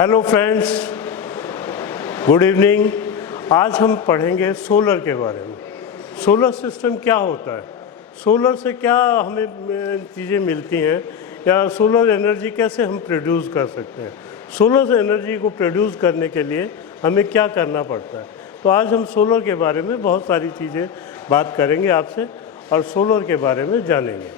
Hello friends, good evening. आज हम पढ़ेंगे सोलर के बारे में। सोलर सिस्टम क्या होता है, सोलर से क्या हमें चीज़ें मिलती हैं, या सोलर एनर्जी कैसे हम प्रोड्यूस कर सकते हैं। सोलर एनर्जी को प्रोड्यूस करने के लिए हमें क्या करना पड़ता है। तो आज हम सोलर के बारे में बहुत सारी चीज़ें बात करेंगे आपसे और सोलर के बारे में जानेंगे।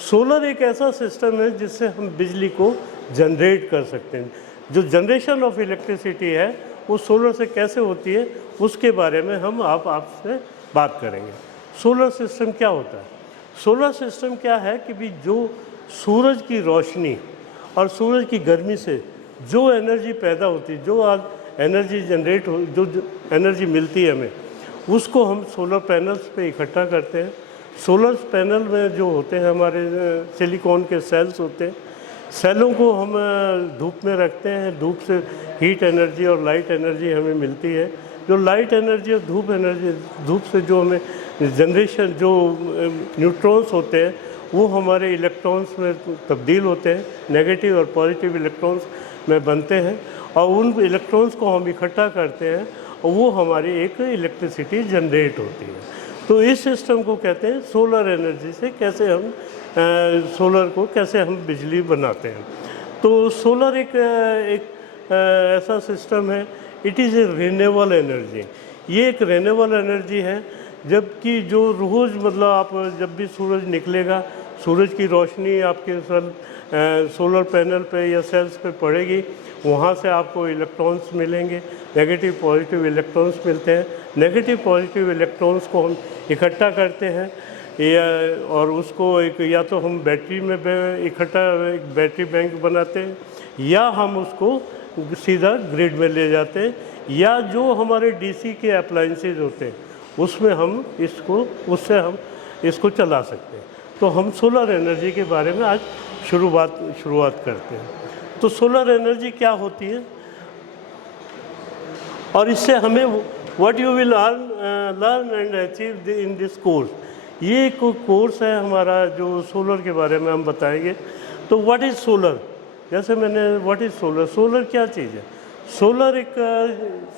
सोलर एक ऐसा सिस्टम है जिससे हम बिजली को जनरेट कर सकते हैं। जो जनरेशन ऑफ इलेक्ट्रिसिटी है वो सोलर से कैसे होती है उसके बारे में हम आपसे बात करेंगे। सोलर सिस्टम क्या होता है। सोलर सिस्टम क्या है कि भी जो सूरज की रोशनी और सूरज की गर्मी से जो एनर्जी पैदा होती है, जो आज एनर्जी जनरेट हो, जो एनर्जी मिलती है हमें, उसको हम सोलर पैनल्स पे इकट्ठा करते हैं। सोलर पैनल में जो होते हैं हमारे सिलिकॉन के सेल्स होते हैं। सेलों को हम धूप में रखते हैं, धूप से हीट एनर्जी और लाइट एनर्जी हमें मिलती है। जो लाइट एनर्जी और धूप से जो हमें जनरेशन, जो न्यूट्रॉन्स होते हैं वो हमारे इलेक्ट्रॉन्स में तब्दील होते हैं, नेगेटिव और पॉजिटिव इलेक्ट्रॉन्स में बनते हैं, और उन इलेक्ट्रॉन्स को हम इकट्ठा करते हैं और वो हमारी एक इलेक्ट्रिसिटी जनरेट होती है। तो इस सिस्टम को कहते हैं सोलर एनर्जी से कैसे हम सोलर को कैसे हम बिजली बनाते हैं। तो सोलर एक ऐसा सिस्टम है, it is a renewable energy. ये एक रिन्यूएबल एनर्जी है, जबकि जो रोज़ मतलब आप जब भी सूरज निकलेगा, सूरज की रोशनी आपके सोलर पैनल पे या सेल्स पे पड़ेगी, वहाँ से आपको इलेक्ट्रॉन्स मिलेंगे, नेगेटिव पॉजिटिव इलेक्ट्रॉन्स मिलते हैं। नेगेटिव पॉजिटिव इलेक्ट्रॉन्स को हम इकट्ठा करते हैं और उसको एक या तो हम बैटरी में इकट्ठा एक बैटरी बैंक बनाते हैं, या हम उसको सीधा ग्रिड में ले जाते हैं, या जो हमारे डीसी के अप्लायंसेज होते हैं उसमें हम उससे हम इसको चला सकते हैं। तो हम सोलर एनर्जी के बारे में आज शुरुआत करते हैं। तो सोलर एनर्जी क्या होती है और इससे हमें what you will learn and achieve in this course. ये एक कोर्स है हमारा जो सोलर के बारे में हम बताएंगे। तो व्हाट इज़ सोलर, जैसे मैंने व्हाट इज़ सोलर, सोलर क्या चीज़ है। सोलर एक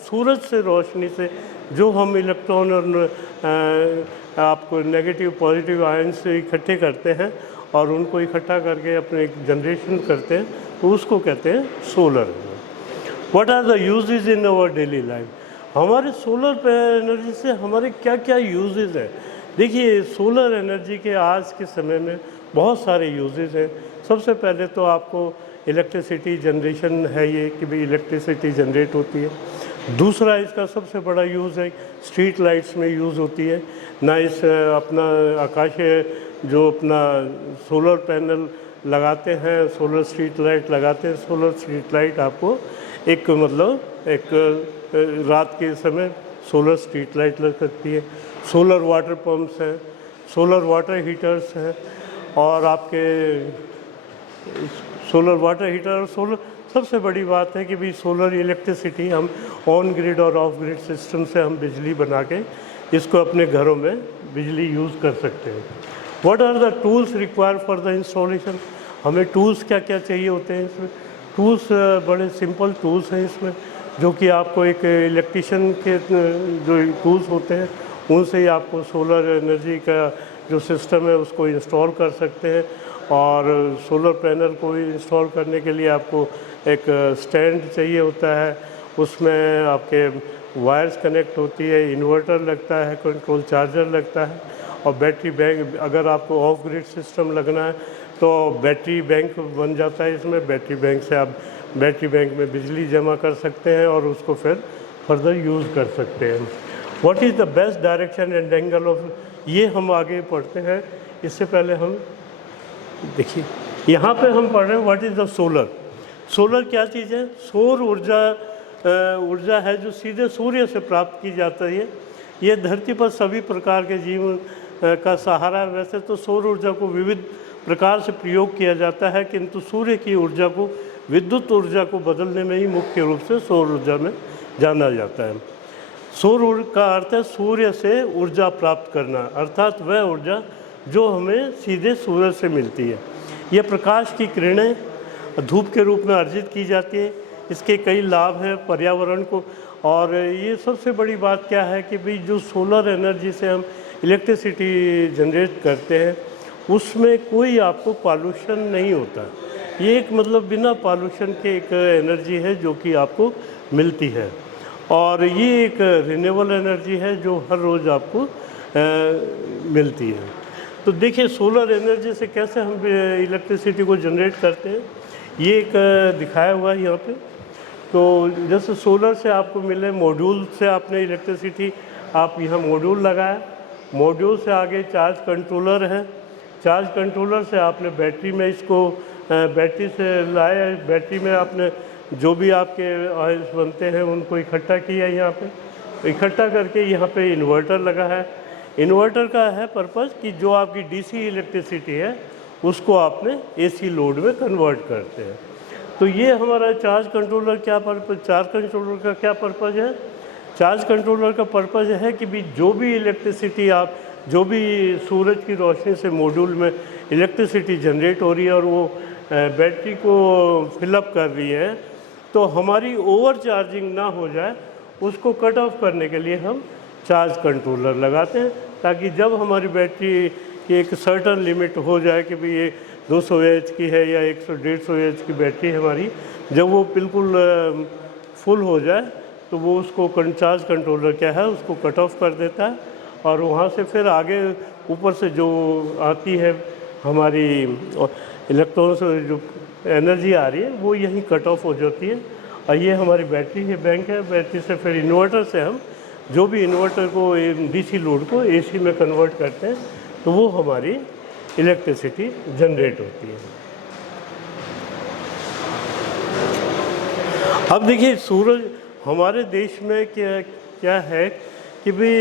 सूरज से रोशनी से जो हम इलेक्ट्रॉन और आपको नेगेटिव पॉजिटिव आयन से इकट्ठे करते हैं और उनको इकट्ठा करके अपने जनरेशन करते हैं, तो उसको कहते हैं solar. What are the uses in our daily life. हमारे सोलर एनर्जी से हमारे क्या क्या यूजेस हैं। देखिए, सोलर एनर्जी के आज के समय में बहुत सारे यूजेस हैं। सबसे पहले तो आपको इलेक्ट्रिसिटी जनरेशन है, ये कि भाई इलेक्ट्रिसिटी जनरेट होती है। दूसरा इसका सबसे बड़ा यूज़ है स्ट्रीट लाइट्स में यूज़ होती है। नाइस अपना आकाशीय जो अपना सोलर पैनल लगाते हैं, सोलर स्ट्रीट लाइट लगाते हैं। सोलर स्ट्रीट लाइट आपको एक मतलब एक रात के समय सोलर स्ट्रीट लाइट लग सकती है। सोलर वाटर पंप्स हैं, सोलर वाटर हीटर्स हैं, और आपके सोलर वाटर हीटर और सोलर सबसे बड़ी बात है कि भी सोलर इलेक्ट्रिसिटी हम ऑन ग्रिड और ऑफ ग्रिड सिस्टम से हम बिजली बना के इसको अपने घरों में बिजली यूज़ कर सकते हैं। What are the tools require for the installation. हमें टूल्स क्या क्या चाहिए होते हैं इसमें। टूल्स बड़े सिंपल टूल्स हैं इसमें, जो कि आपको एक इलेक्ट्रिशियन के जो टूल्स होते हैं उनसे ही आपको सोलर एनर्जी का जो सिस्टम है उसको इंस्टॉल कर सकते हैं। और सोलर पैनल को इंस्टॉल करने के लिए आपको एक स्टैंड चाहिए होता है, उसमें आपके वायर्स कनेक्ट होती है, इन्वर्टर लगता है, कंट्रोल चार्जर लगता है, और बैटरी बैंक। अगर आपको ऑफ ग्रिड सिस्टम लगना है तो बैटरी बैंक बन जाता है इसमें। बैटरी बैंक से आप बैटरी बैंक में बिजली जमा कर सकते हैं और उसको फिर फर्दर यूज़ कर सकते हैं। What is the best direction and angle of, ये हम आगे पढ़ते हैं। इससे पहले हम देखिए यहाँ पे हम पढ़ रहे हैं what is the solar. Solar क्या चीज़ है। सौर ऊर्जा है जो सीधे सूर्य से प्राप्त की जाती है। ये धरती पर सभी प्रकार के जीवन का सहारा है। वैसे तो सौर ऊर्जा को विविध प्रकार से प्रयोग किया जाता है, किंतु सूर्य की ऊर्जा को विद्युत ऊर्जा को बदलने में ही मुख्य रूप से सौर ऊर्जा में जाना जाता है। सौर ऊर्जा का अर्थ है सूर्य से ऊर्जा प्राप्त करना, अर्थात वह ऊर्जा जो हमें सीधे सूरज से मिलती है। यह प्रकाश की किरणें धूप के रूप में अर्जित की जाती है। इसके कई लाभ हैं पर्यावरण को। और ये सबसे बड़ी बात क्या है कि भाई जो सोलर एनर्जी से हम इलेक्ट्रिसिटी जनरेट करते हैं उसमें कोई आपको पॉल्यूशन नहीं होता। ये एक मतलब बिना पॉल्यूशन के एक एनर्जी है जो कि आपको मिलती है, और ये एक रिन्यूएबल एनर्जी है जो हर रोज़ आपको मिलती है। तो देखिए सोलर एनर्जी से कैसे हम इलेक्ट्रिसिटी को जनरेट करते हैं, ये एक दिखाया हुआ है यहाँ पे। तो जैसे सोलर से आपको मिले मॉड्यूल से आपने इलेक्ट्रिसिटी, आप यहाँ मॉड्यूल लगाया, मॉड्यूल से आगे चार्ज कंट्रोलर है, चार्ज कंट्रोलर से आपने बैटरी में इसको बैटरी से लाया, बैटरी में आपने जो भी आपके ऑयल्स बनते हैं उनको इकट्ठा किया यहाँ पे, इकट्ठा करके यहाँ पे इन्वर्टर लगा है। इन्वर्टर का है पर्पज़ कि जो आपकी डीसी इलेक्ट्रिसिटी है उसको आपने एसी लोड में कन्वर्ट करते हैं। तो ये हमारा चार्ज कंट्रोलर क्या पर्पज़, चार्ज कंट्रोलर का क्या पर्पज़ है? चार्ज कंट्रोलर का पर्पज़ है कि भी जो भी इलेक्ट्रिसिटी आप, जो भी सूरज की रोशनी से मॉड्यूल में इलेक्ट्रिसिटी जनरेट हो रही है और वो बैटरी को फिलअप कर रही है, तो हमारी ओवर चार्जिंग ना हो जाए उसको कट ऑफ करने के लिए हम चार्ज कंट्रोलर लगाते हैं, ताकि जब हमारी बैटरी की एक सर्टन लिमिट हो जाए कि भाई ये 200 एच की है या 100-150 एच की बैटरी है हमारी, जब वो बिल्कुल फुल हो जाए तो वो उसको चार्ज कंट्रोलर क्या है उसको कट ऑफ कर देता है, और वहाँ से फिर आगे ऊपर से जो आती है हमारी इलेक्ट्रॉन से जो एनर्जी आ रही है वो यहीं कट ऑफ हो जाती है। और ये हमारी बैटरी है, बैंक है, बैटरी से फिर इन्वर्टर से हम जो भी इन्वर्टर को डीसी लोड को एसी में कन्वर्ट करते हैं, तो वो हमारी इलेक्ट्रिसिटी जनरेट होती है। अब देखिए सूरज हमारे देश में क्या है कि भाई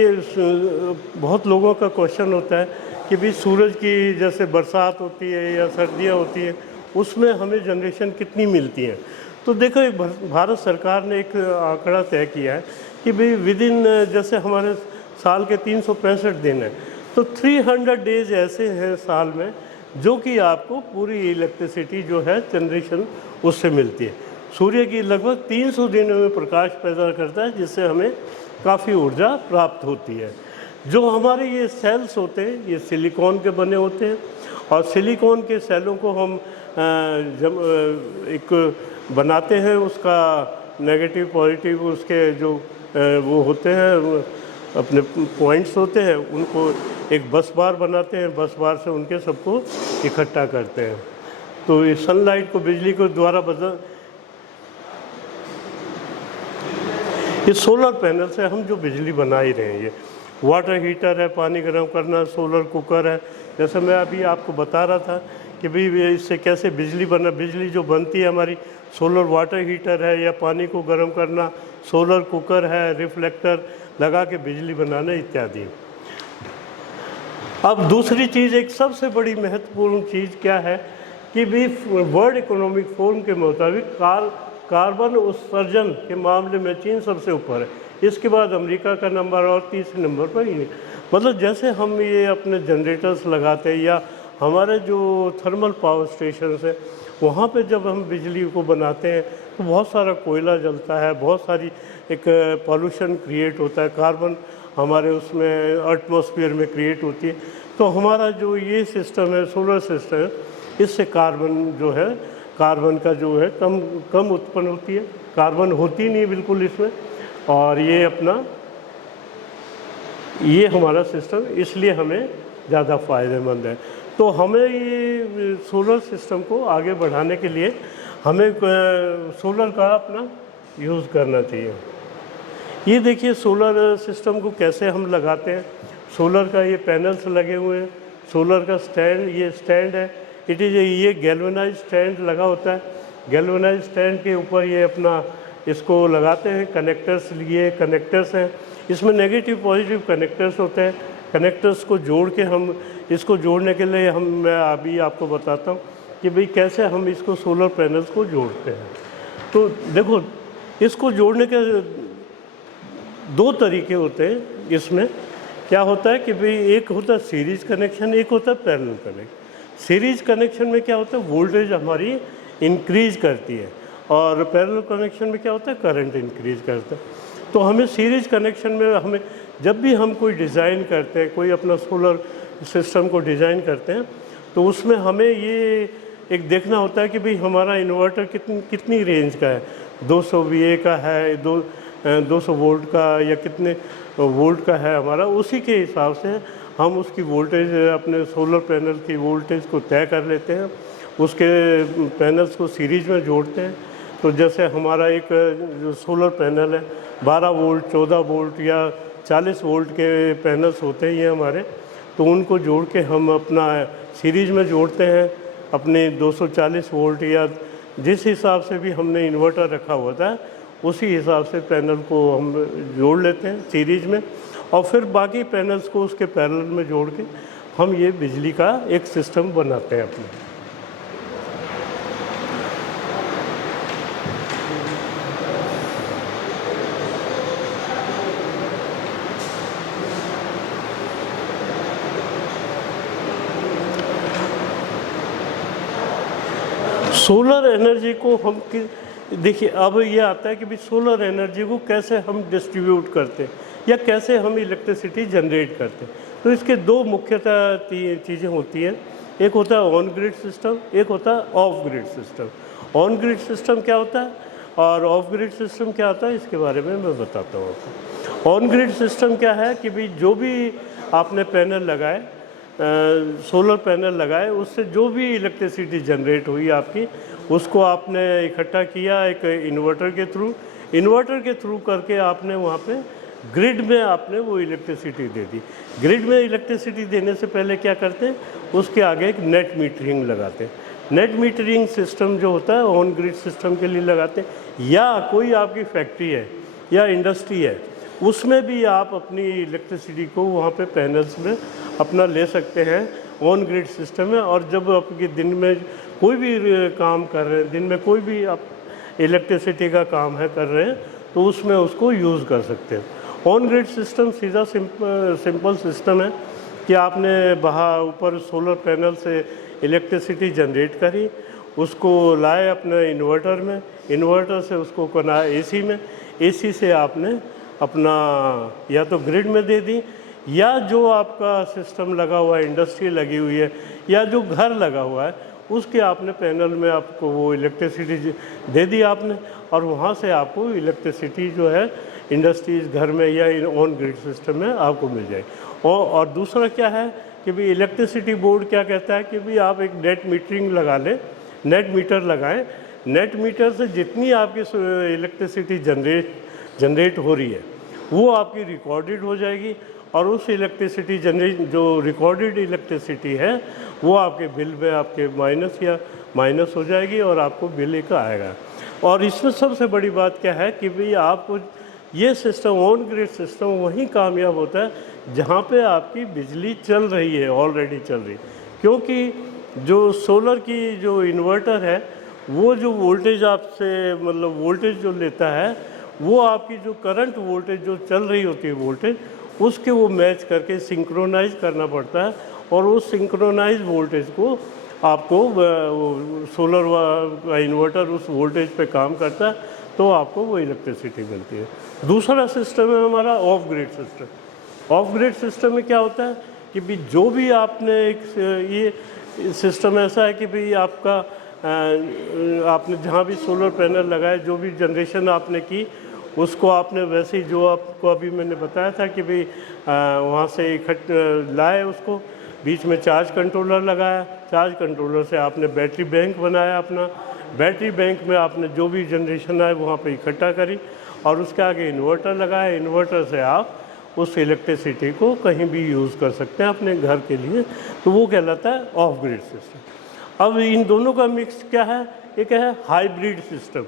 बहुत लोगों का क्वेश्चन होता है कि भाई सूरज की जैसे बरसात होती है या सर्दियाँ होती हैं उसमें हमें जनरेशन कितनी मिलती है। तो देखो एक भारत सरकार ने एक आंकड़ा तय किया है कि भाई विद इन, जैसे हमारे साल के 365 दिन हैं, तो 300 डेज ऐसे हैं साल में जो कि आपको पूरी इलेक्ट्रिसिटी जो है जनरेशन उससे मिलती है। सूर्य की लगभग 300 दिनों में प्रकाश पैदा करता है जिससे हमें काफ़ी ऊर्जा प्राप्त होती है। जो हमारे ये सेल्स होते हैं ये सिलिकॉन के बने होते हैं, और सिलिकॉन के सेलों को हम जब एक बनाते हैं, उसका नेगेटिव पॉजिटिव उसके जो वो होते हैं अपने पॉइंट्स होते हैं, उनको एक बस बार बनाते हैं, बस बार से उनके सबको इकट्ठा करते हैं। तो ये सनलाइट को बिजली को द्वारा ये सोलर पैनल से हम जो बिजली बना ही रहे हैं, ये वाटर हीटर है, पानी गर्म करना, सोलर कुकर है। जैसे मैं अभी आपको बता रहा था कि भाई इससे कैसे बिजली जो बनती है हमारी, सोलर वाटर हीटर है या पानी को गर्म करना, सोलर कुकर है, रिफ्लेक्टर लगा के बिजली बनाना इत्यादि। अब दूसरी चीज़, एक सबसे बड़ी महत्वपूर्ण चीज़ क्या है कि भी वर्ल्ड इकोनॉमिक फोरम के मुताबिक कार्बन उत्सर्जन के मामले में चीन सबसे ऊपर है, इसके बाद अमेरिका का नंबर और तीसरे नंबर पर ही। मतलब जैसे हम ये अपने जनरेटर्स लगाते हैं या हमारे जो थर्मल पावर स्टेशन है वहाँ पे जब हम बिजली को बनाते हैं तो बहुत सारा कोयला जलता है, बहुत सारी एक पॉल्यूशन क्रिएट होता है, कार्बन हमारे उसमें एटमॉस्फेयर में क्रिएट होती है। तो हमारा जो ये सिस्टम है सोलर सिस्टम है, इससे कार्बन जो है, कार्बन का जो है कम उत्पन्न होती है, कार्बन होती नहीं बिल्कुल इसमें। और ये हमारा सिस्टम इसलिए हमें ज़्यादा फ़ायदेमंद है। तो हमें ये सोलर सिस्टम को आगे बढ़ाने के लिए हमें सोलर का अपना यूज़ करना चाहिए। ये देखिए सोलर सिस्टम को कैसे हम लगाते हैं। सोलर का ये पैनल्स लगे हुए हैं, सोलर का स्टैंड, ये स्टैंड है, ये गैल्वेनाइज स्टैंड लगा होता है। गैल्वेनाइज स्टैंड के ऊपर ये अपना इसको लगाते हैं, कनेक्टर्स, ये कनेक्टर्स हैं, इसमें नेगेटिव पॉजिटिव कनेक्टर्स होते हैं। कनेक्टर्स को जोड़ के हम इसको जोड़ने के लिए मैं अभी आपको बताता हूँ कि भाई कैसे हम इसको सोलर पैनल्स को जोड़ते हैं। तो देखो इसको जोड़ने के 2 तरीके होते हैं। इसमें क्या होता है कि भाई एक होता है सीरीज कनेक्शन, एक होता है पैरेलल कनेक्शन। सीरीज कनेक्शन में क्या होता है, वोल्टेज हमारी इंक्रीज करती है और पैरेलल कनेक्शन में क्या होता है, करंट इंक्रीज करता है। तो हमें सीरीज कनेक्शन में हमें जब भी हम कोई डिज़ाइन करते हैं, कोई अपना सोलर सिस्टम को डिज़ाइन करते हैं, तो उसमें हमें ये एक देखना होता है कि भाई हमारा इन्वर्टर कितनी रेंज का है, 200 VA का है, 200 वोल्ट का, या कितने वोल्ट का है हमारा। उसी के हिसाब से हम उसकी वोल्टेज, अपने सोलर पैनल की वोल्टेज को तय कर लेते हैं, उसके पैनल्स को सीरीज में जोड़ते हैं। तो जैसे हमारा एक जो सोलर पैनल है 12 वोल्ट, 14 वोल्ट या 40 वोल्ट के पैनल्स होते हैं ये हमारे, तो उनको जोड़ के हम अपना सीरीज में जोड़ते हैं अपने 240 वोल्ट या जिस हिसाब से भी हमने इन्वर्टर रखा हुआ था उसी हिसाब से पैनल को हम जोड़ लेते हैं सीरीज में, और फिर बाकी पैनल्स को उसके पैरेलल में जोड़ के हम ये बिजली का एक सिस्टम बनाते हैं अपने। सोलर एनर्जी को हम देखिए, अब ये आता है कि भाई सोलर एनर्जी को कैसे हम डिस्ट्रीब्यूट करते हैं या कैसे हम इलेक्ट्रिसिटी जनरेट करते हैं। तो इसके दो मुख्यतः चीज़ें होती हैं, एक होता है ऑन ग्रिड सिस्टम, एक होता है of grid system. On grid system क्या होता है और ऑफ ग्रिड सिस्टम क्या होता है, इसके बारे में मैं बताता हूँ आपको। ऑन ग्रिड सिस्टम क्या है कि भाई जो भी आपने पैनल लगाए, सोलर पैनल लगाए, उससे जो भी इलेक्ट्रिसिटी जनरेट हुई आपकी, उसको आपने इकट्ठा किया एक इन्वर्टर के थ्रू करके आपने वहाँ पे ग्रिड में आपने वो इलेक्ट्रिसिटी दे दी। ग्रिड में इलेक्ट्रिसिटी देने से पहले क्या करते हैं, उसके आगे एक नेट मीटरिंग लगाते हैं। नेट मीटरिंग सिस्टम जो होता है ऑन ग्रिड सिस्टम के लिए लगाते हैं। या कोई आपकी फैक्ट्री है या इंडस्ट्री है, उसमें भी आप अपनी इलेक्ट्रिसिटी को वहाँ पे पैनल्स में अपना ले सकते हैं ऑन ग्रिड सिस्टम में। और जब आपके दिन में कोई भी काम कर रहे हैं, दिन में कोई भी आप इलेक्ट्रिसिटी का काम है कर रहे हैं, तो उसमें उसको यूज़ कर सकते हैं। ऑन ग्रिड सिस्टम सीधा सिंपल सिस्टम है कि आपने बाहर ऊपर सोलर पैनल से इलेक्ट्रिसिटी जनरेट करी, उसको लाए अपने इन्वर्टर में, इन्वर्टर से उसको करना एसी में, एसी से आपने अपना या तो ग्रिड में दे दी, या जो आपका सिस्टम लगा हुआ है, इंडस्ट्री लगी हुई है या जो घर लगा हुआ है, उसके आपने पैनल में आपको वो इलेक्ट्रिसिटी दे दी आपने, और वहाँ से आपको इलेक्ट्रिसिटी जो है इंडस्ट्रीज़, घर में या ऑन ग्रिड सिस्टम में आपको मिल जाएगी। और दूसरा क्या है कि भाई इलेक्ट्रिसिटी बोर्ड क्या कहता है कि भाई आप एक नेट मीटरिंग लगा लें, नेट मीटर लगाएं। नेट मीटर से जितनी आपकी इलेक्ट्रिसिटी जनरेट हो रही है वो आपकी रिकॉर्डेड हो जाएगी, और उस इलेक्ट्रिसिटी जो रिकॉर्डेड इलेक्ट्रिसिटी है वो आपके बिल में आपके माइनस हो जाएगी और आपको बिल एक आएगा। और इसमें सबसे बड़ी बात क्या है कि भाई आपको ये सिस्टम ऑन ग्रिड सिस्टम वहीं कामयाब होता है जहाँ पे आपकी बिजली चल रही है, ऑलरेडी चल रही है। क्योंकि जो सोलर की जो इन्वर्टर है वो जो वोल्टेज आपसे मतलब वोल्टेज जो लेता है वो आपकी जो करंट वोल्टेज जो चल रही होती है वोल्टेज, उसके वो मैच करके सिंक्रोनाइज करना पड़ता है, और उस सिंक्रोनाइज वोल्टेज को आपको सोलर का इन्वर्टर उस वोल्टेज पे काम करता है, तो आपको वो इलेक्ट्रिसिटी मिलती है। दूसरा सिस्टम है हमारा of grid system. Of grid system में क्या होता है कि भाई जो भी आपने ये सिस्टम ऐसा है कि भाई आपने जहाँ भी सोलर पैनल लगाए, जो भी जनरेशन आपने की, उसको आपने वैसे ही जो आपको अभी मैंने बताया था कि भाई वहाँ से लाए, उसको बीच में चार्ज कंट्रोलर लगाया, चार्ज कंट्रोलर से आपने बैटरी बैंक बनाया अपना, बैटरी बैंक में आपने जो भी जनरेशन आए वहाँ पे इकट्ठा करी, और उसके आगे इन्वर्टर लगाया, इन्वर्टर से आप उस इलेक्ट्रिसिटी को कहीं भी यूज़ कर सकते हैं अपने घर के लिए, तो वो कहलाता है ऑफ ग्रिड सिस्टम। अब इन दोनों का मिक्स क्या है, एक है हाइब्रिड सिस्टम।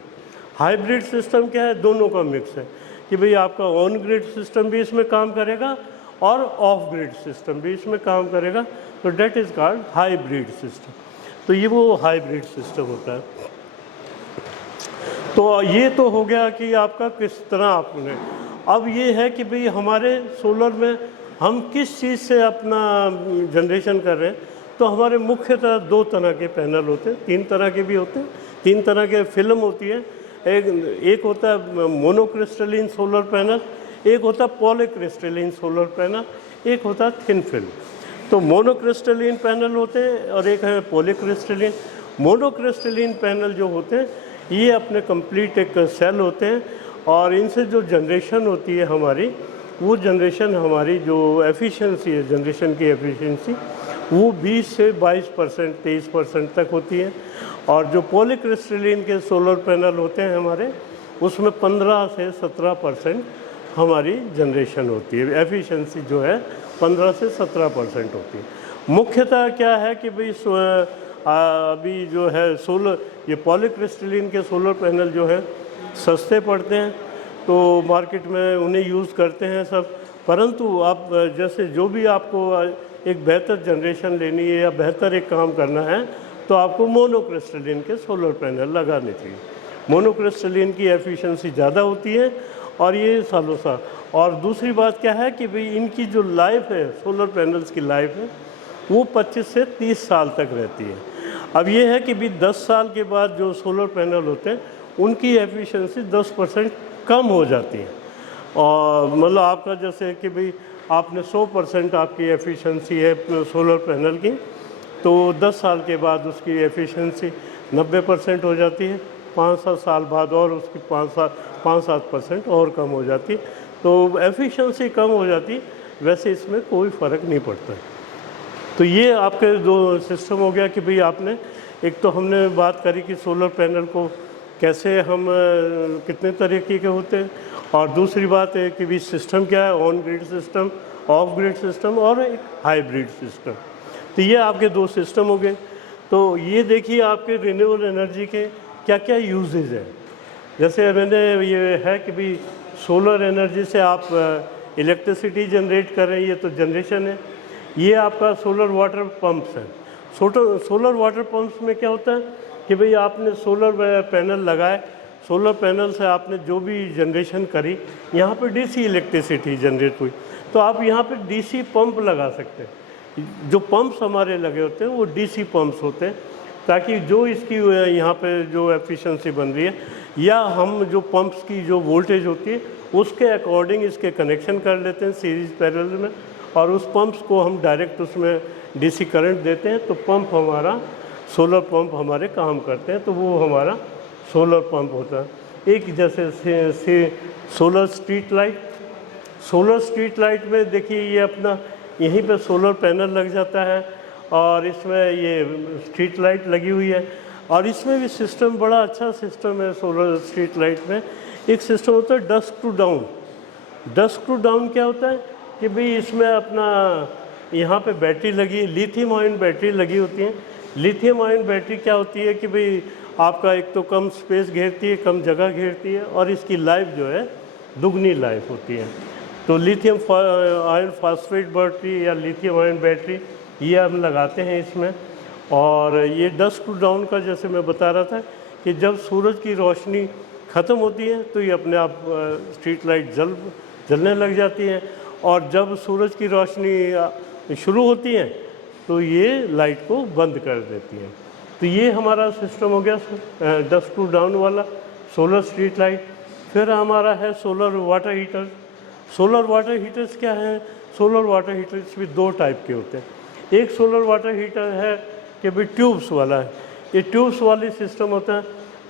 हाइब्रिड सिस्टम क्या है, दोनों का मिक्स है कि भाई आपका ऑन ग्रिड सिस्टम भी इसमें काम करेगा और ऑफ ग्रिड सिस्टम भी इसमें काम करेगा, तो that is called hybrid system. तो ये वो हाइब्रिड सिस्टम होता है। तो ये तो हो गया कि आपका किस तरह आपने, अब ये है कि भाई हमारे सोलर में हम किस चीज़ से अपना जनरेशन कर रहे हैं। तो हमारे मुख्यतः 2 तरह के पैनल होते हैं, 3 तरह के भी होते हैं, 3 तरह के फिल्म होती है। एक होता है मोनोक्रिस्टलिन सोलर पैनल, एक होता है पॉलीक्रिस्टलिन सोलर पैनल, एक होता है थिन फिल्म। तो मोनोक्रिस्टलिन पैनल होते हैं और एक है पॉलीक्रिस्टलिन। मोनोक्रिस्टलिन पैनल जो होते हैं ये अपने कंप्लीट एक सेल होते हैं और इनसे जो जनरेशन होती है हमारी, वो जनरेशन हमारी जो एफिशिएंसी है, जनरेशन की एफिशिएंसी, वो 20 से 22%, 23% तक होती है। और जो पॉलीक्रिस्टलिन के सोलर पैनल होते हैं हमारे, उसमें 15 से 17% हमारी जनरेशन होती है। एफिशिएंसी जो है 15 से 17% होती है। मुख्यतः क्या है कि भाई अभी जो है ये पॉलीक्रिस्टलिन के सोलर पैनल जो है सस्ते पड़ते हैं, तो मार्केट में उन्हें यूज़ करते हैं सब। परंतु आप जैसे जो भी आपको एक बेहतर जनरेशन लेनी है या बेहतर एक काम करना है, तो आपको मोनोक्रिस्टलिन के सोलर पैनल लगाने चाहिए। मोनोक्रिस्टलिन की एफिशिएंसी ज़्यादा होती है और ये सालों साल। और दूसरी बात क्या है कि भाई इनकी जो लाइफ है, सोलर पैनल्स की लाइफ है, वो 25 से 30 साल तक रहती है। अब ये है कि भाई 10 साल के बाद जो सोलर पैनल होते हैं उनकी एफिशिएंसी 10% कम हो जाती है। और मतलब आपका जैसे कि भाई आपने 100% आपकी एफिशिएंसी है सोलर पैनल की, तो 10 साल के बाद उसकी एफिशिएंसी 90% हो जाती है। 5-7 साल बाद और उसकी 5-7% और कम हो जाती है। तो एफिशिएंसी कम हो जाती, वैसे इसमें कोई फ़र्क नहीं पड़ता। तो ये आपके 2 सिस्टम हो गया कि भाई आपने एक तो हमने बात करी कि सोलर पैनल को कैसे हम कितने तरीके के होते हैं, और दूसरी बात है कि भाई सिस्टम क्या है, on grid system, of grid system और एक हाइब्रिड सिस्टम। तो ये आपके 2 सिस्टम हो गए। तो ये देखिए आपके रिन्यूएबल एनर्जी के क्या क्या यूजेज है। जैसे मैंने ये है कि भाई सोलर एनर्जी से आप इलेक्ट्रिसिटी जनरेट कर रहे हैं, ये तो जनरेशन है। ये आपका सोलर वाटर पंप्स है। सोलर वाटर पंप्स में क्या होता है कि भाई आपने सोलर पैनल लगाए, सोलर पैनल से आपने जो भी जनरेशन करी, यहाँ पे डीसी इलेक्ट्रिसिटी जनरेट हुई, तो आप यहाँ पे डीसी पंप लगा सकते हैं। जो पंप्स हमारे लगे होते हैं वो डीसी पंप्स होते हैं, ताकि जो इसकी यहाँ पे जो एफिशिएंसी बन रही है, या हम जो पंप्स की जो वोल्टेज होती है उसके अकॉर्डिंग इसके कनेक्शन कर लेते हैं सीरीज पैरेलल में, और उस पंप्स को हम डायरेक्ट उसमें डीसी करंट देते हैं, तो पंप हमारा सोलर पंप हमारे काम करते हैं, तो वो हमारा सोलर पंप होता है। एक जैसे solar street light, solar street light में देखिए ये अपना यहीं पे सोलर पैनल लग जाता है और इसमें ये स्ट्रीट लाइट लगी हुई है, और इसमें भी सिस्टम बड़ा अच्छा सिस्टम है। सोलर स्ट्रीट लाइट में एक सिस्टम होता है dusk to dawn. Dusk to dawn क्या होता है कि भाई इसमें अपना यहाँ पे बैटरी लगी, लिथियम आयन बैटरी लगी होती है। लिथियम आयन बैटरी क्या होती है कि भाई आपका एक तो कम स्पेस घेरती है, कम जगह घेरती है, और इसकी लाइफ जो है दुगनी लाइफ होती है। तो लिथियम आयन फॉस्फेट बैटरी या लिथियम आयन बैटरी ये हम लगाते हैं इसमें। और ये डस्क टू डाउन का जैसे मैं बता रहा था कि जब सूरज की रोशनी ख़त्म होती है तो ये अपने आप स्ट्रीट लाइट जलने लग जाती है, और जब सूरज की रोशनी शुरू होती है तो ये लाइट को बंद कर देती है। तो ये हमारा सिस्टम हो गया डस्क टू डाउन वाला सोलर स्ट्रीट लाइट। फिर हमारा है solar water heater. Solar water heaters क्या हैं? सोलर वाटर हीटर्स भी 2 टाइप के होते हैं। एक सोलर वाटर हीटर है कि भाई ट्यूब्स वाला है। ये ट्यूब्स वाली सिस्टम होता है,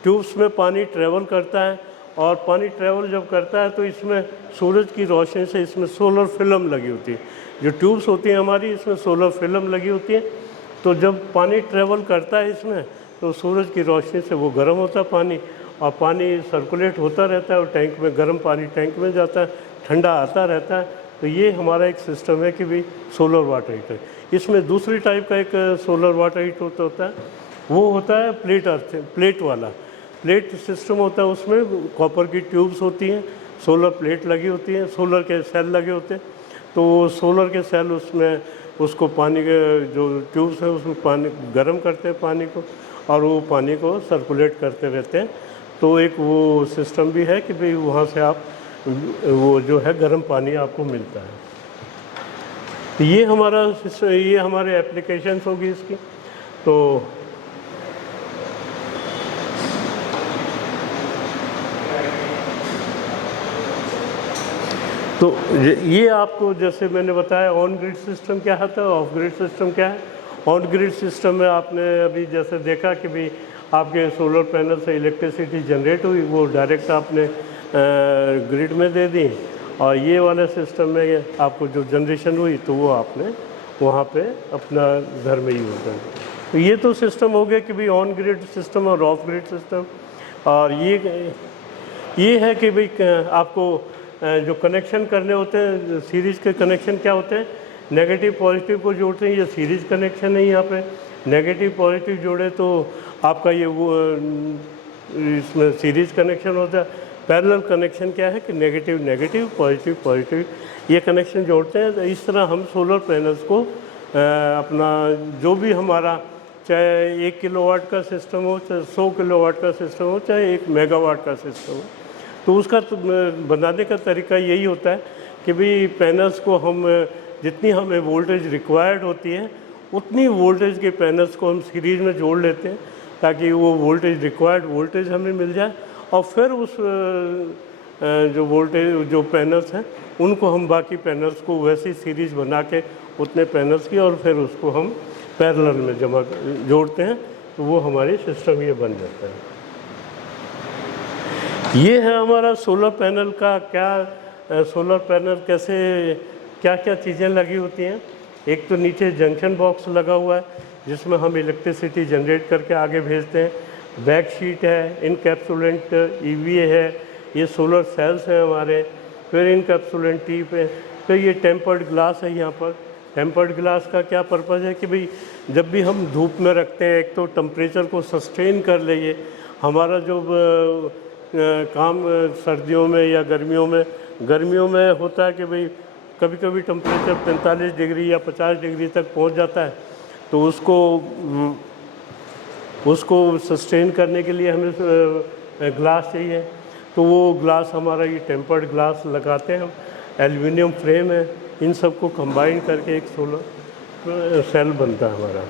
ट्यूब्स में पानी ट्रेवल करता है, और पानी ट्रेवल जब करता है तो इसमें सूरज की रोशनी से इसमें सोलर फिल्म लगी होती है। जो ट्यूब्स होती हैं हमारी, इसमें सोलर फिल्म लगी होती है। तो जब पानी ट्रेवल करता है इसमें, तो सूरज की रोशनी से वो गर्म होता है पानी, और पानी सर्कुलेट होता रहता है, और टैंक में गर्म पानी टैंक में जाता है, ठंडा आता रहता है। तो ये हमारा एक सिस्टम है कि भाई सोलर वाटर हीटर। इसमें दूसरी टाइप का एक सोलर वाटर हीटर होता है, वो होता है प्लेट वाला। प्लेट सिस्टम होता है, उसमें कॉपर की ट्यूब्स होती हैं, सोलर प्लेट लगी होती है, सोलर के सेल लगे होते हैं। तो सोलर के सेल उसमें उसको पानी के जो ट्यूब्स हैं उसमें पानी गर्म करते हैं पानी को, और वो पानी को सर्कुलेट करते रहते हैं। तो एक वो सिस्टम भी है कि भाई वहाँ से आप वो जो है गर्म पानी आपको मिलता है। तो ये हमारे एप्लीकेशंस होगी इसकी। तो ये आपको जैसे मैंने बताया ऑन ग्रिड सिस्टम क्या होता है, ऑफ ग्रिड सिस्टम क्या है। ऑन ग्रिड सिस्टम में आपने अभी जैसे देखा कि भाई आपके सोलर पैनल से इलेक्ट्रिसिटी जनरेट हुई, वो डायरेक्ट आपने ग्रिड में दे दी, और ये वाले सिस्टम में आपको जो जनरेशन हुई तो वो आपने वहाँ पे अपना घर में यूज़ कर। तो ये तो सिस्टम हो गया कि भाई ऑन ग्रिड सिस्टम और ऑफ ग्रिड सिस्टम। और ये है कि भाई आपको जो कनेक्शन करने होते हैं, सीरीज़ के कनेक्शन क्या होते हैं, नेगेटिव पॉजिटिव को जोड़ते हैं। ये सीरीज़ कनेक्शन है, यहाँ पे नेगेटिव पॉजिटिव जोड़े तो आपका ये वो इसमें सीरीज़ कनेक्शन होता है। पैरेलल कनेक्शन क्या है कि नेगेटिव नेगेटिव पॉजिटिव पॉजिटिव ये कनेक्शन जोड़ते हैं। तो इस तरह हम सोलर पैनल्स को अपना जो भी हमारा चाहे 1 किलोवाट का सिस्टम हो, चाहे 100 किलोवाट का सिस्टम हो, चाहे 1 मेगावाट का सिस्टम हो, तो उसका बनाने का तरीका यही होता है कि भाई पैनल्स को हम जितनी हमें वोल्टेज रिक्वायर्ड होती है उतनी वोल्टेज के पैनल्स को हम सीरीज़ में जोड़ लेते हैं ताकि वो वोल्टेज रिक्वायर्ड वोल्टेज हमें मिल जाए। और फिर उस जो पैनल्स हैं उनको हम बाकी पैनल्स को वैसी सीरीज़ बना के उतने पैनल्स की और फिर उसको हम पैरेलल में जोड़ते हैं, तो वो हमारी सिस्टम ये बन जाता है। ये है हमारा सोलर पैनल का सोलर पैनल कैसे क्या क्या चीज़ें लगी होती हैं। एक तो नीचे जंक्शन बॉक्स लगा हुआ है जिसमें हम इलेक्ट्रिसिटी जनरेट करके आगे भेजते हैं। बैक शीट है, इनकैप्सुलेंट EVA है, ये सोलर सेल्स हैं हमारे, फिर इनकैप्सुलेंट टीप है, फिर ये टेम्पर्ड ग्लास है। यहाँ पर टेम्पर्ड ग्लास का क्या पर्पज़ है कि भाई जब भी हम धूप में रखते हैं, एक तो टेम्परेचर को सस्टेन कर ले। ये हमारा जो काम सर्दियों में या गर्मियों में होता है कि भाई कभी कभी टेम्परेचर 45 डिग्री या 50 डिग्री तक पहुंच जाता है, तो उसको सस्टेन करने के लिए हमें ग्लास चाहिए। तो वो ग्लास हमारा ये टेम्पर्ड ग्लास लगाते हैं हम, एल्युमिनियम फ्रेम है, इन सबको कंबाइन करके एक सोलर सेल बनता है हमारा।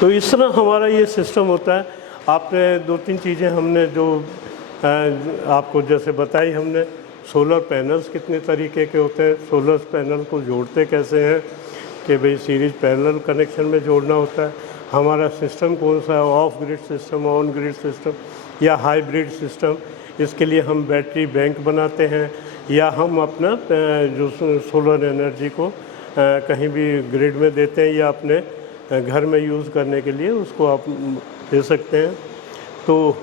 तो इस तरह हमारा ये सिस्टम होता है। आपने 2-3 चीज़ें हमने जो आपको जैसे बताई हमने, सोलर पैनल्स कितने तरीके के होते हैं, सोलर पैनल को जोड़ते कैसे हैं कि भाई सीरीज पैरेलल कनेक्शन में जोड़ना होता है। हमारा सिस्टम कौन सा है, of grid system, on grid system या हाइब्रिड सिस्टम। इसके लिए हम बैटरी बैंक बनाते हैं या हम अपना जो सोलर एनर्जी को कहीं भी ग्रिड में देते हैं या अपने घर में यूज़ करने के लिए उसको आप दे सकते हैं। तो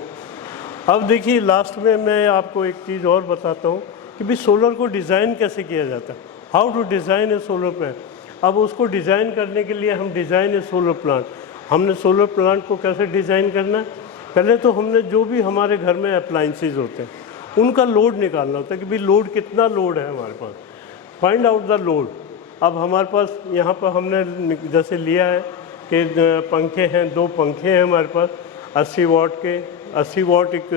अब देखिए लास्ट में मैं आपको एक चीज़ और बताता हूँ कि भाई सोलर को डिज़ाइन कैसे किया जाता है, how to design a solar plant. अब उसको डिज़ाइन करने के लिए हम डिज़ाइन ए सोलर प्लांट, हमने सोलर प्लांट को कैसे डिज़ाइन करना है, पहले तो हमने जो भी हमारे घर में अप्लाइंसेस होते हैं उनका लोड निकालना होता है कि भाई लोड कितना लोड है हमारे पास, फाइंड आउट द लोड। अब हमारे पास यहाँ पर हमने जैसे लिया है कि पंखे हैं, 2 पंखे हैं हमारे पास 80 वाट के, 80 वाट एक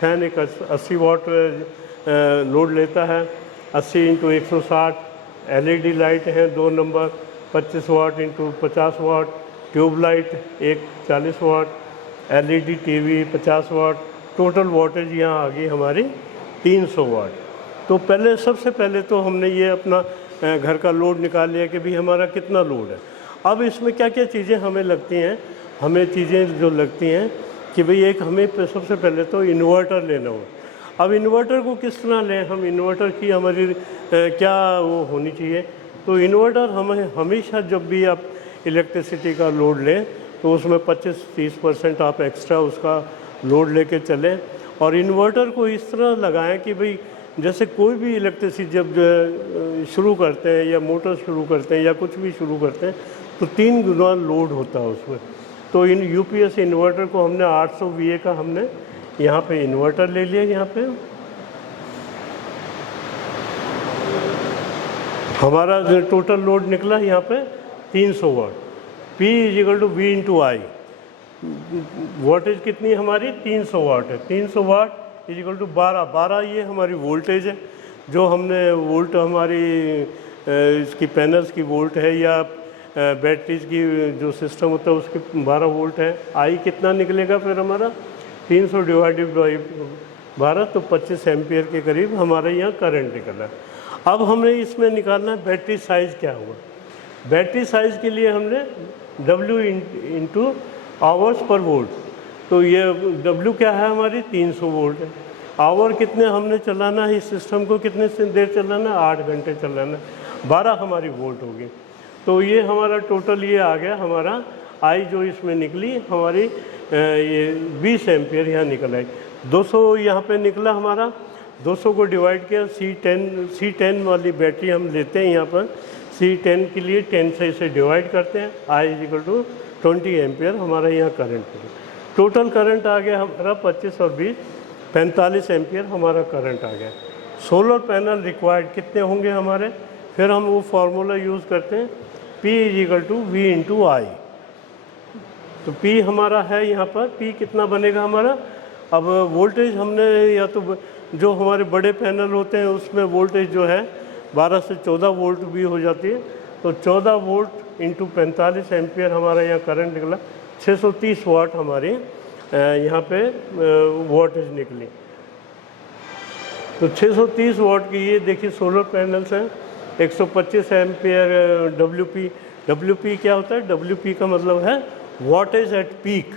फैन, एक 80 वाट लोड लेता है। 80 × 160 LED लाइट हैं 2 नंबर, 25 वाट × 50 वाट, ट्यूबलाइट एक 40 वाट, LED TV 50 वाट, टोटल वाटेज यहाँ आ गई हमारी 300 वाट। तो सबसे पहले तो हमने ये अपना घर का लोड निकाल लिया कि भाई हमारा कितना लोड है। अब इसमें क्या क्या चीज़ें हमें लगती हैं, हमें चीज़ें जो लगती हैं कि भाई एक हमें सबसे पहले तो इन्वर्टर लेना हो। अब इन्वर्टर को किस तरह लें हम, इन्वर्टर की हमारी क्या वो होनी चाहिए। तो इन्वर्टर हमें हमेशा जब भी आप इलेक्ट्रिसिटी का लोड लें तो उसमें 25-30% आप एक्स्ट्रा उसका लोड लेके चलें। और इन्वर्टर को इस तरह लगाएं कि भाई जैसे कोई भी इलेक्ट्रिसिटी जब शुरू करते हैं या मोटर शुरू करते हैं या कुछ भी शुरू करते हैं तो 3 गुना लोड होता है उसमें। तो इन UPS इन्वर्टर को हमने 800 VA का हमने यहाँ पे इन्वर्टर ले लिया। यहाँ पे हमारा जो टोटल लोड निकला यहाँ पे 300 वाट, P = V × I। वोल्टेज कितनी हमारी 300 वाट है, 300 वाट इजिकल टू 12 ये हमारी वोल्टेज है, जो हमने वोल्ट हमारी इसकी पैनल्स की वोल्ट है या बैटरीज की जो सिस्टम होता है उसकी 12 वोल्ट है। आई कितना निकलेगा फिर हमारा 300 डिवाइडेड बाई 12 तो 25 एम्पियर के करीब हमारे यहाँ करंट निकला। अब हमें इसमें निकालना है बैटरी साइज़ क्या हुआ। बैटरी साइज़ के लिए हमने W into hours per volt, तो ये W क्या है हमारी 300 वोल्ट है। आवर कितने हमने चलाना है इस सिस्टम को, कितने देर चलाना है, 8 घंटे चलाना है, 12 हमारी वोल्ट होगी। तो ये हमारा टोटल ये आ गया हमारा आई जो इसमें निकली हमारी ये 20 एम्पियर यहाँ निकल आई। 200 यहाँ पे निकला हमारा, 200 को डिवाइड किया C10 वाली बैटरी हम लेते हैं यहाँ पर, C10 के लिए 10 से इसे डिवाइड करते हैं, आई इजिकल टू 20 एम्पियर हमारा यहाँ करंट है। टोटल करंट आ गया हमारा 25 और 20 45 एम्पियर हमारा करंट आ गया। सोलर पैनल रिक्वायर्ड कितने होंगे हमारे, फिर हम वो फार्मूला यूज़ करते हैं P is equal to V into I. तो P हमारा है यहाँ पर, P कितना बनेगा हमारा। अब वोल्टेज हमने या तो जो हमारे बड़े पैनल होते हैं उसमें वोल्टेज जो है 12 से 14 वोल्ट भी हो जाती है, तो 14 वोल्ट इंटू 45 एम्पियर हमारा यहाँ करंट निकला, 630 वाट हमारी यहाँ पे वोल्टेज निकली। तो 630 वाट की ये देखिए सोलर पैनल्स हैं। 125 एम्पियर WP क्या होता है, WP का मतलब है वोल्टेज एट पीक।